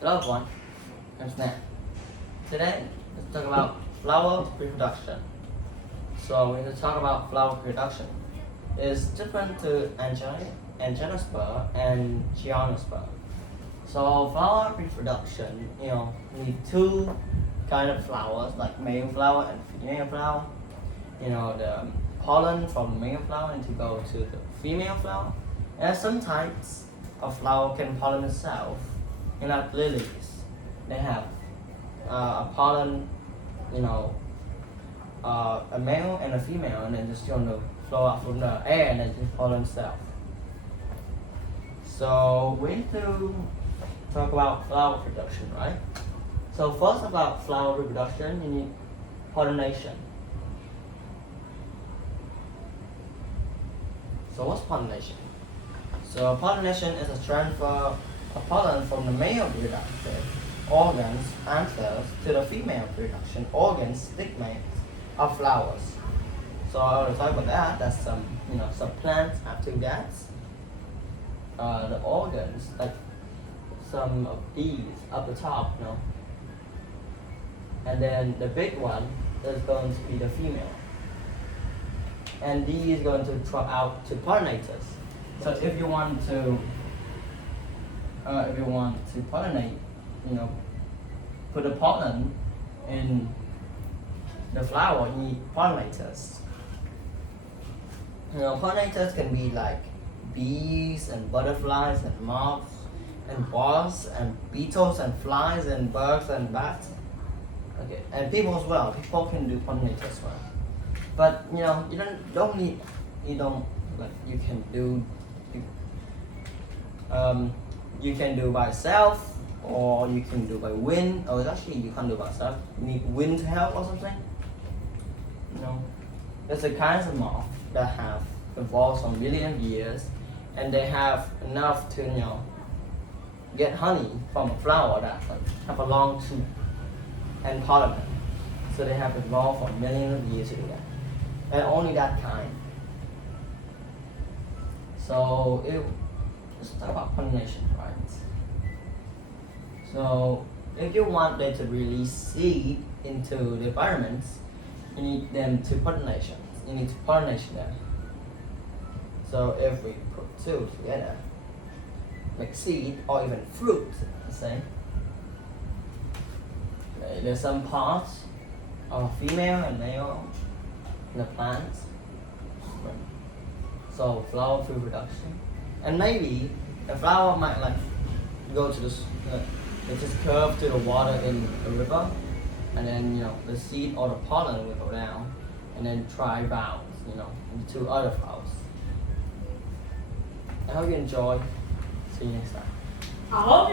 Hello everyone, I'm Snap. Today, let's talk about flower reproduction. So when we talk about flower reproduction, it's different to angiosperm and gymnosperm. So flower reproduction, need two kind of flowers, like male flower and female flower. The pollen from male flower need to go to the female flower. And some types of flower can pollen itself. Like lilies, they have a pollen, a male and a female, and then just going to flow out from the air and then just pollen itself. So we need to talk about flower production, right? So first about flower reproduction, you need pollination. So what's pollination? So pollination is a transfer of pollen from the male reproductive organs and cells to the female reproduction organs, stigmates of flowers. So I will talk about that. That's some plants have two guts. The organs, like some of these up the top, and then the big one is going to be the female, and these is going to drop out to pollinators. So if you want to pollinate, put the pollen in the flower, you need pollinators. Pollinators can be like bees and butterflies and moths and wasps and beetles and flies and bugs and bats. Okay, and people as well. People can do pollinators as well. But you can do by itself, or you can do by wind, or actually you can't do by itself. You need wind to help or something. There's a kinds of moth that have evolved for millions of years, and they have enough to get honey from a flower that have a long tube and pollen. So they have evolved for millions of years to do that, and only that kind. So let's talk about pollination, right? So if you want them to release seed into the environment, you need them to pollination. You need to pollinate them. So if we put two together, like seed or even fruit, let's say, there's some parts of female and male in the plants. So flower reproduction, and maybe the flower might go to this, just curve to the water in a river, and then the seed or the pollen will go down, and then try bounce, into other flowers. I hope you enjoy. See you next time. I hope you